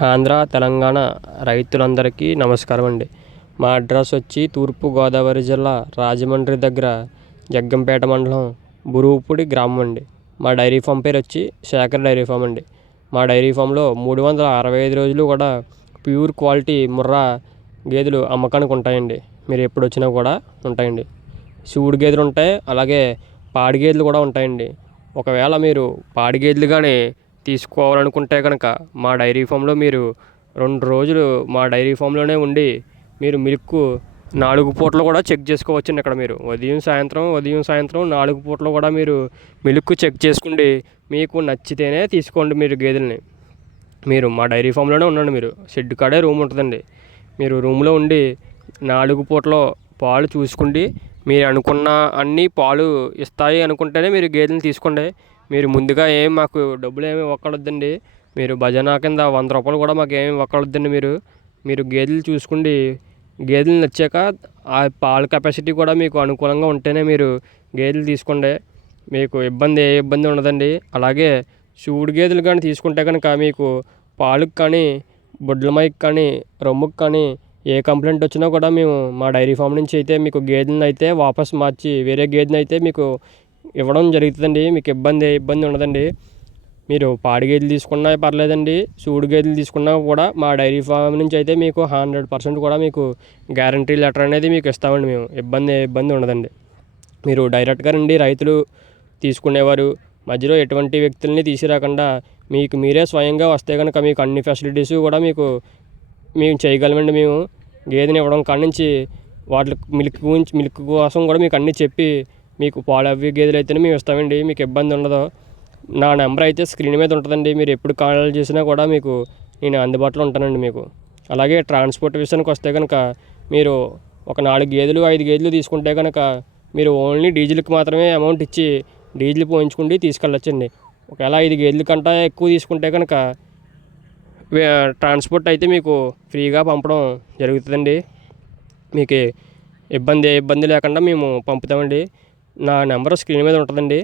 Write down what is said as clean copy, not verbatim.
ఆంధ్ర, తెలంగాణ రైతులందరికీ నమస్కారం అండి. మా అడ్రస్ వచ్చి తూర్పుగోదావరి జిల్లా రాజమండ్రి దగ్గర జగ్గంపేట మండలం బురువుపూడి గ్రామం అండి. మా డైరీ ఫామ్ పేరు వచ్చి శేఖర్ డైరీ ఫామ్ అండి. మా డైరీ ఫామ్లో 365 రోజులు కూడా ప్యూర్ క్వాలిటీ ముర్రా గేదెలు అమ్మకానికి ఉంటాయండి. మీరు ఎప్పుడు వచ్చినా కూడా ఉంటాయండి. సూడి గేదెలు ఉంటాయి, అలాగే పాడి గేదెలు కూడా ఉంటాయండి. ఒకవేళ మీరు పాడి గేదెలు కానీ తీసుకోవాలనుకుంటే కనుక మా డైరీ ఫామ్లో మీరు 2 రోజులు మా డైరీ ఫామ్లోనే ఉండి మీరు మిల్క్ 4 పూటలు కూడా చెక్ చేసుకోవచ్చండి. ఇక్కడ మీరు ఉదయం సాయంత్రం 4 పూటలు కూడా మీరు మిల్క్ చెక్ చేసుకుండి మీకు నచ్చితేనే తీసుకోండి. మీరు గేదెల్ని మీరు మా డైరీ ఫామ్లోనే ఉండండి. మీరు షెడ్ కాడే రూమ్ ఉంటుందండి. మీరు రూమ్లో ఉండి 4 పూటలో పాలు చూసుకుండి మీరు అనుకున్న అన్ని పాలు ఇస్తాయి అనుకుంటేనే మీరు గేదెలను తీసుకోండి. మీరు ముందుగా మాకు డబ్బులు ఏమి ఇవ్వకూడదండి. మీరు భజన కింద 100 రూపాయలు కూడా మాకు ఏమి ఇవ్వకూడదండి. మీరు గేదెలు చూసుకోండి. గేదెలు నచ్చాక ఆ పాల కెపాసిటీ కూడా మీకు అనుకూలంగా ఉంటేనే మీరు గేదెలు తీసుకోండి. మీకు ఏ ఇబ్బంది ఉండదండి. అలాగే సూడి గేదెలు కానీ తీసుకుంటే కనుక మీకు పాలకు కానీ బొడ్లమైకి కానీ రొమ్ముకు కానీ ఏ కంప్లైంట్ వచ్చినా కూడా మేము మా డైరీ ఫామ్ నుంచి అయితే మీకు గేదెలను అయితే వాపస్ మార్చి వేరే గేదెని అయితే మీకు ఇవ్వడం జరుగుతుందండి. మీకు ఇబ్బంది ఉండదండి. మీరు పాడి గేదెలు తీసుకున్నా పర్లేదండి, సూడి గేదెలు తీసుకున్నా కూడా మా డైరీ ఫామ్ నుంచి అయితే మీకు 100% కూడా మీకు గ్యారంటీ లెటర్ అనేది మీకు ఇస్తామండి. మేము ఇబ్బంది ఉండదండి. మీరు డైరెక్ట్గా రండి. రైతులు తీసుకునేవారు మధ్యలో ఎటువంటి వ్యక్తుల్ని తీసుకురాకుండా మీకు మీరే స్వయంగా వస్తే కనుక మీకు అన్ని ఫెసిలిటీస్ కూడా మేము చేయగలమండి. మేము గేదెని ఇవ్వడం కాడి నుంచి వాటి మిల్క్ కోసం కూడా మీకు అన్నీ చెప్పి మీకు పాలు అవి గేదెలు అయితేనే మేము ఇస్తామండి. మీకు ఇబ్బంది ఉండదు. నా నెంబర్ అయితే స్క్రీన్ మీద ఉంటుందండి. మీరు ఎప్పుడు కాల్ చేసినా కూడా మీకు నేను అందుబాటులో ఉంటానండి మీకు. అలాగే ట్రాన్స్పోర్ట్ విషయానికి వస్తే కనుక మీరు ఒక 4 గేదెలు 5 గేదెలు తీసుకుంటే కనుక మీరు ఓన్లీ డీజిల్కి మాత్రమే అమౌంట్ ఇచ్చి డీజిల్ పోయించుకుండి తీసుకెళ్ళొచ్చండి. ఒకవేళ 5 గేదెల కంటే ఎక్కువ తీసుకుంటే కనుక ట్రాన్స్పోర్ట్ అయితే మీకు ఫ్రీగా పంపడం జరుగుతుందండి. మీకు ఇబ్బంది లేకుండా మేము పంపుతామండి. నా నెంబర్ స్క్రీన్ మీద ఉంటుందండి.